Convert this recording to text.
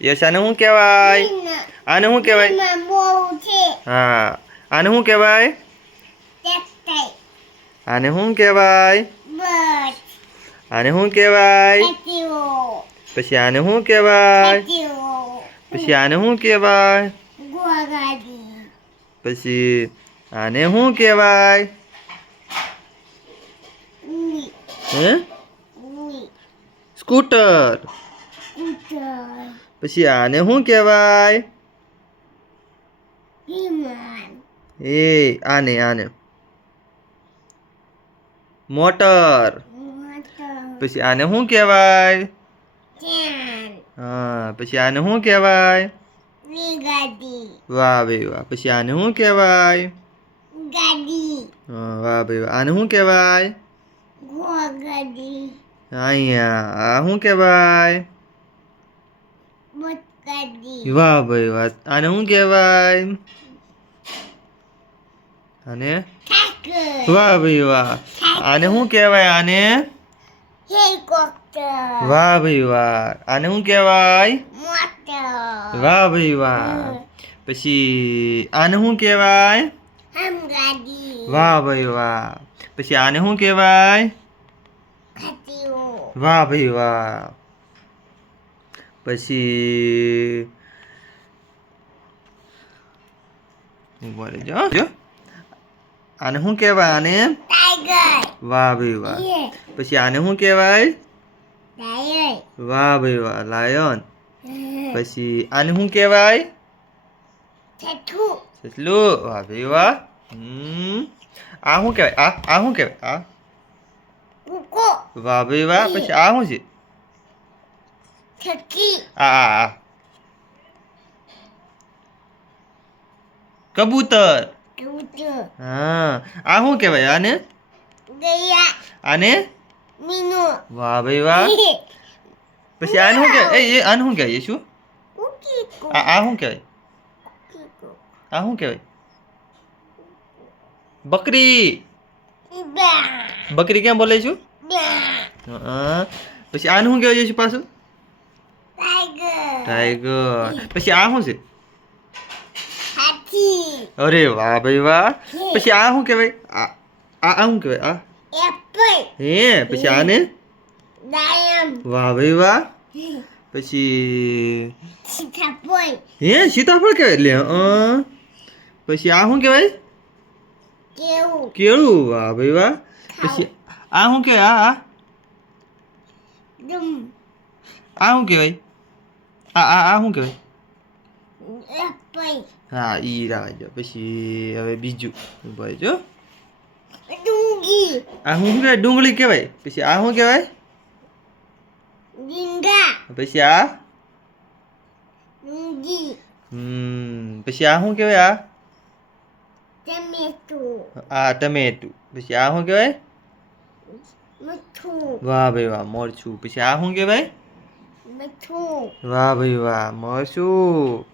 Yes આને શું કહેવાય? આને શું કહેવાય? હા આને શું કહેવાય? આને શું કહેવાય? આને શું કહેવાય? પછી આને શું કહેવાય? પછી આને શું કહેવાય? પછી આને શું કહેવાય? હે સ્કૂટર. પછી આને શું કહેવાય? આને મોટર. પછી આને શું કહેવાય? હા પછી આને શું કહેવાય? વાહ ભાઈ વાહ. પછી આને શું કહેવાય? વાહ ભાઈ વાહ. આને શું કહેવાય? અહીંયા આ શું કહેવાય? વાહ ભાઈ વાહ. આને શું કહેવાય? આને વાહ ભાઈ વાહ. આને શું કહેવાય? આને વાહ ભાઈ વાહ. આને શું કહેવાય? વાહ ભાઈ વાહ. પછી આને શું કહેવાય? વાહ ભાઈ વાહ. પછી આને શું કહેવાય? વાહ ભાઈ વાહ. પછી જો આને શું કહેવાય? આને વાહ ભાઈ વાહ. પછી આને શું કહેવાય? વાહ ભાઈ વાહ લાયન. પછી આને શું કહેવાય? સસલું. વાહ ભાઈ વાહ. આ શું કહેવાય? આ શું કહેવાય? વાહ ભાઈ વાહ. પછી આ શું છે? આ કબૂતર. હા આ શું કહેવાય? આને આને વાહ ભાઈ વાહ. પછી આને શું કહેવાય? આને શું કહેવાય? શું આ શું કહેવાય? આ શું કહેવાય? બકરી. બકરી કેમ બોલે છું? પછી આને શું કહેવાય છે પાછું? ટાઈગર. પછી આ શું છે? અરે વાહ ભાઈ વાહ. પછી આ શું કહેવાય? આ શું કહેવાય? હે પછી આને વાહ ભાઈ વાહ. પછી હે સીતાફળ કહેવાય? લે પછી આ શું કહેવાય? કેળું. વાહ ભાઈ વાહ. પછી આ શું કહેવાય? આ શું કહેવાય? આ શું કહેવાય? હા ઈ રાહ. પછી હવે બીજું જો આ શું કહેવાય? ડુંગળી કહેવાય. પછી આ શું કહેવાય? પછી આ પછી આ શું કહેવાય? આ ટમેટું. પછી આ શું કહેવાય? વાહ ભાઈ વાહ મરચું. પછી આ શું કહેવાય? વાહ ભાઈ વાહ મરચું.